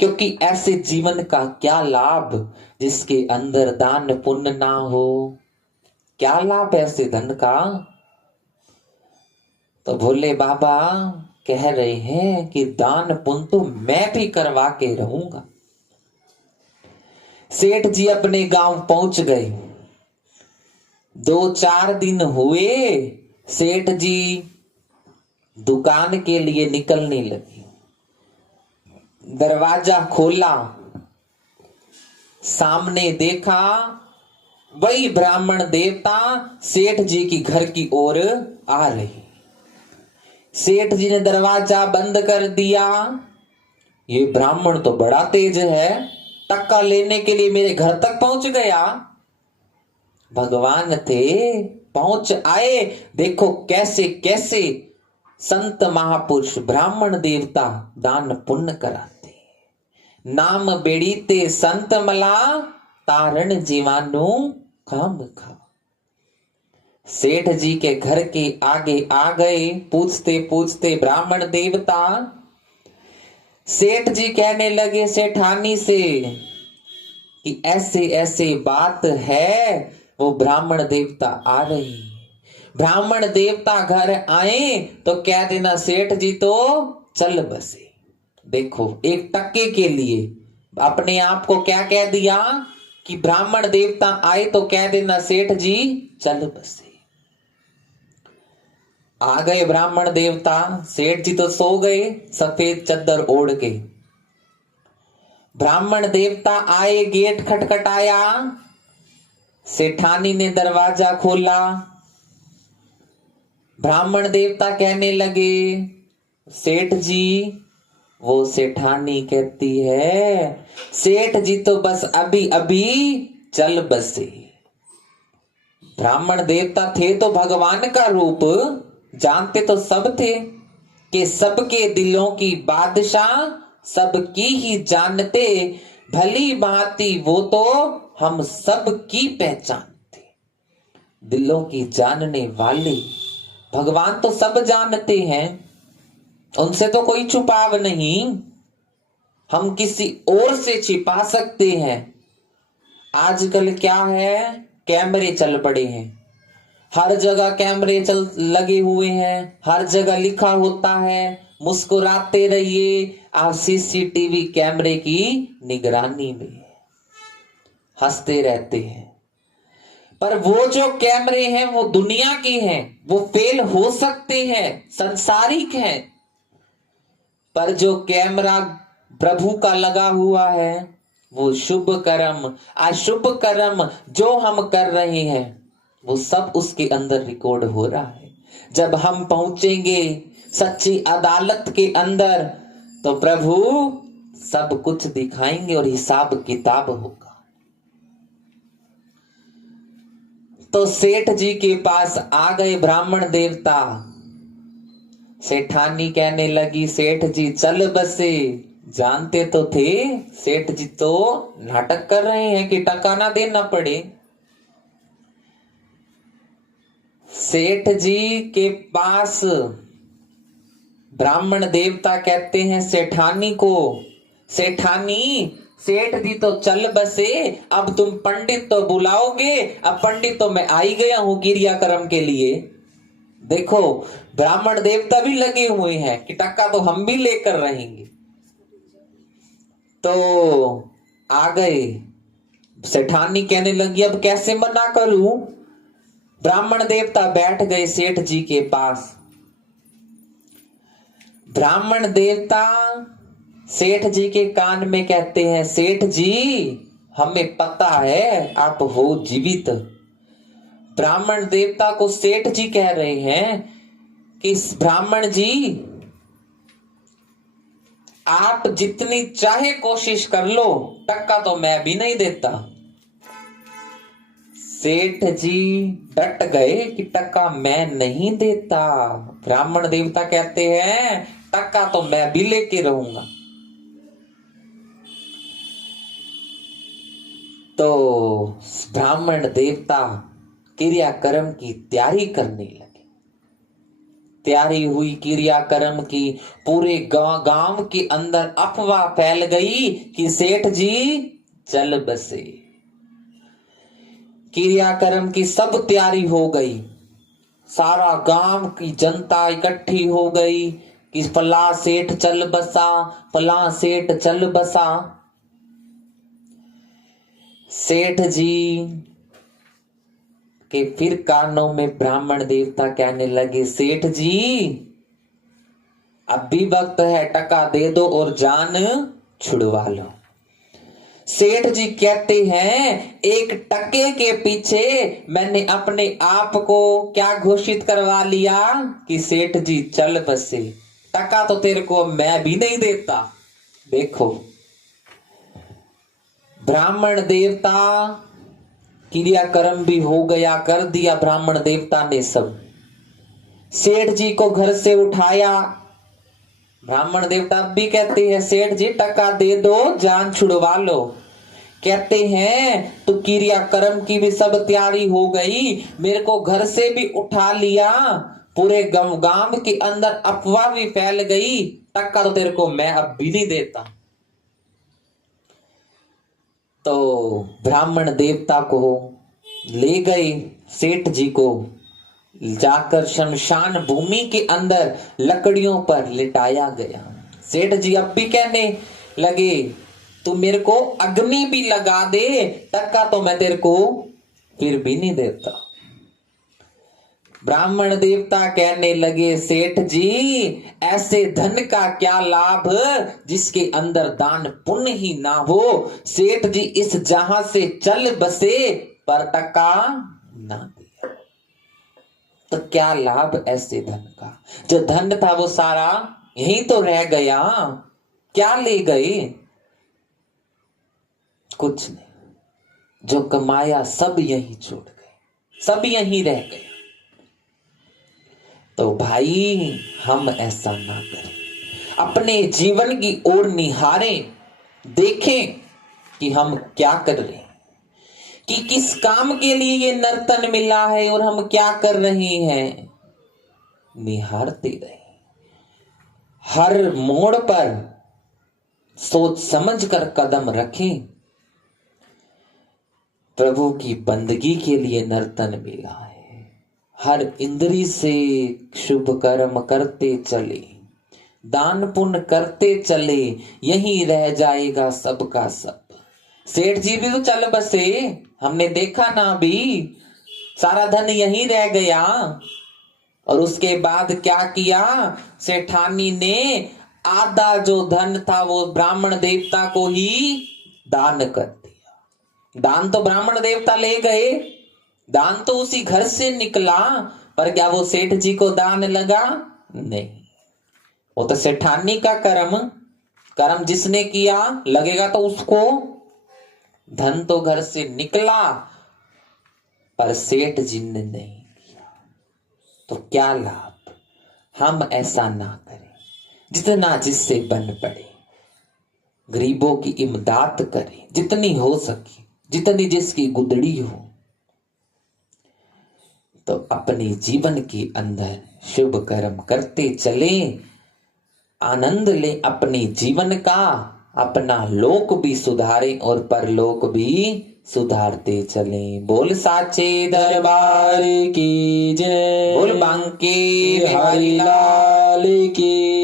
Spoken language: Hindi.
क्योंकि ऐसे जीवन का क्या लाभ जिसके अंदर दान पुण्य ना हो। क्या लाभ ऐसे धन का। तो भोले बाबा कह रहे हैं कि दान पुण्य तो मैं भी करवा के रहूंगा। सेठ जी अपने गांव पहुंच गए। 2-4 दिन हुए, सेठ जी दुकान के लिए निकलने लगे। दरवाजा खोला, सामने देखा वही ब्राह्मण देवता सेठ जी की घर की ओर आ रहे। सेठ जी ने दरवाजा बंद कर दिया। ये ब्राह्मण तो बड़ा तेज है, टक्का लेने के लिए मेरे घर तक पहुंच गया। भगवान थे, पहुंच आए। देखो कैसे कैसे संत महापुरुष ब्राह्मण देवता दान पुण्य कराते। नाम बेड़ीते संत मला, तारण जीवानु काम खा। सेठ जी के घर के आगे आ गए। पूछते पूछते ब्राह्मण देवता, सेठ जी कहने लगे सेठानी से कि ऐसे ऐसे बात है। वो ब्राह्मण देवता आ रही। ब्राह्मण देवता घर आए तो कह देना सेठ जी तो चल बसे। देखो एक टक्के के लिए अपने आप को क्या कह दिया कि ब्राह्मण देवता आए तो कह देना सेठ जी चल बसे। आ गए ब्राह्मण देवता। सेठ जी तो सो गए सफेद चद्दर ओढ़ के। ब्राह्मण देवता आए, गेट खटखटाया। सेठानी ने दरवाजा खोला। ब्राह्मण देवता कहने लगे सेठ जी। वो सेठानी कहती है सेठ जी तो बस अभी अभी चल बसे। ब्राह्मण देवता थे तो भगवान का रूप, जानते तो सब थे कि सबके दिलों की बादशाह सबकी ही जानते। भली भांति वो तो हम सबकी पहचानते। दिलों की जानने वाले भगवान तो सब जानते हैं, उनसे तो कोई छुपाव नहीं। हम किसी और से छिपा सकते हैं। आजकल क्या है, कैमरे चल पड़े हैं, हर जगह कैमरे चल लगे हुए हैं, हर जगह लिखा होता है मुस्कुराते रहिए आप सीसीटीवी कैमरे की निगरानी में। हंसते रहते हैं। पर वो जो कैमरे हैं वो दुनिया के हैं, वो फेल हो सकते हैं, संसारिक हैं। पर जो कैमरा प्रभु का लगा हुआ है वो शुभ कर्म अशुभ कर्म जो हम कर रहे हैं वो सब उसके अंदर रिकॉर्ड हो रहा है। जब हम पहुंचेंगे सच्ची अदालत के अंदर तो प्रभु सब कुछ दिखाएंगे और हिसाब किताब होगा। तो सेठ जी के पास आ गए ब्राह्मण देवता। सेठानी कहने लगी सेठ जी चल बसे। जानते तो थे सेठ जी तो नाटक कर रहे हैं कि टका ना देना पड़े। सेठ जी के पास ब्राह्मण देवता कहते हैं सेठानी को, सेठानी सेठ जी तो चल बसे, अब तुम पंडित तो बुलाओगे। अब पंडित तो मैं आई गया हूं क्रियाक्रम के लिए। देखो ब्राह्मण देवता भी लगे हुए हैं कि टक्का तो हम भी लेकर रहेंगे। तो आ गए। सेठानी कहने लगी अब कैसे मना करूं। ब्राह्मण देवता बैठ गए सेठ जी के पास। ब्राह्मण देवता सेठ जी के कान में कहते हैं सेठ जी हमें पता है आप हो जीवित। ब्राह्मण देवता को सेठ जी कह रहे हैं कि ब्राह्मण जी आप जितनी चाहे कोशिश कर लो टक्का तो मैं भी नहीं देता। सेठ जी डट गए कि टक्का मैं नहीं देता। ब्राह्मण देवता कहते हैं टक्का तो मैं भी लेके रहूंगा। तो ब्राह्मण देवता क्रियाक्रम की तैयारी करने लगे। तैयारी हुई क्रियाक्रम की, पूरे गांव के अंदर अफवाह फैल गई कि सेठ जी चल बसे। क्रियाक्रम की सब तैयारी हो गई, सारा गांव की जनता इकट्ठी हो गई कि फला सेठ चल बसा, फला सेठ चल बसा। सेठ जी के फिर कानों में ब्राह्मण देवता कहने लगे, सेठ जी अब भी वक्त है, टका दे दो और जान छुड़वा लो। सेठ जी कहते हैं, एक टके के पीछे मैंने अपने आप को क्या घोषित करवा लिया कि सेठ जी चल बसे, टका तो तेरे को मैं भी नहीं देता। देखो ब्राह्मण देवता, क्रियाक्रम भी हो गया, कर दिया ब्राह्मण देवता ने सब। सेठ जी को घर से उठाया, ब्राह्मण देवता भी कहते हैं, सेठ जी टका दे दो जान छुड़वा लो। कहते हैं तो क्रियाक्रम की भी सब तैयारी हो गई, मेरे को घर से भी उठा लिया, पूरे गांव के अंदर अफवाह भी फैल गई, टक्का तो तेरे को मैं अब भी नहीं देता। तो ब्राह्मण देवता को ले गए, सेठ जी को जाकर शमशान भूमि के अंदर लकड़ियों पर लिटाया गया। सेठ जी अब भी कहने लगे, तू मेरे को अग्नि भी लगा दे, टक्का तो मैं तेरे को फिर भी नहीं देता। ब्राह्मण देवता कहने लगे, सेठ जी ऐसे धन का क्या लाभ जिसके अंदर दान पुण्य ही ना हो। सेठ जी इस जहां से चल बसे पर टका ना दिया, तो क्या लाभ ऐसे धन का। जो धन था वो सारा यहीं तो रह गया, क्या ले गए, कुछ नहीं। जो कमाया सब यहीं छोड़ गए, सब यहीं रह गए। तो भाई हम ऐसा ना करें, अपने जीवन की ओर निहारें, देखें कि हम क्या कर रहे हैं, कि किस काम के लिए ये नर्तन मिला है और हम क्या कर रहे हैं। निहारते रहे, हर मोड़ पर सोच समझ कर कदम रखें। प्रभु की बंदगी के लिए नर्तन मिला है, हर इंद्री से शुभ कर्म करते चले, दान पुण्य करते चले, यही रह जाएगा सबका सब। सेठ जी भी तो चल बसे, हमने देखा ना, भी सारा धन यहीं रह गया। और उसके बाद क्या किया, सेठानी ने आधा जो धन था वो ब्राह्मण देवता को ही दान कर दिया। दान तो ब्राह्मण देवता ले गए, दान तो उसी घर से निकला, पर क्या वो सेठ जी को दान लगा, नहीं। वो तो सेठानी का कर्म जिसने किया लगेगा तो उसको। धन तो घर से निकला पर सेठ जी ने नहीं किया, तो क्या लाभ। हम ऐसा ना करें, जितना जिससे बन पड़े, गरीबों की इमदाद करें जितनी हो सके, जितनी जिसकी गुदड़ी हो। तो अपने जीवन के अंदर शुभ कर्म करते चले, आनंद ले अपने जीवन का, अपना लोक भी सुधारें और परलोक भी सुधारते चलें। बोल साचे दरबार की जय, बोल बांके बिहारी लाल की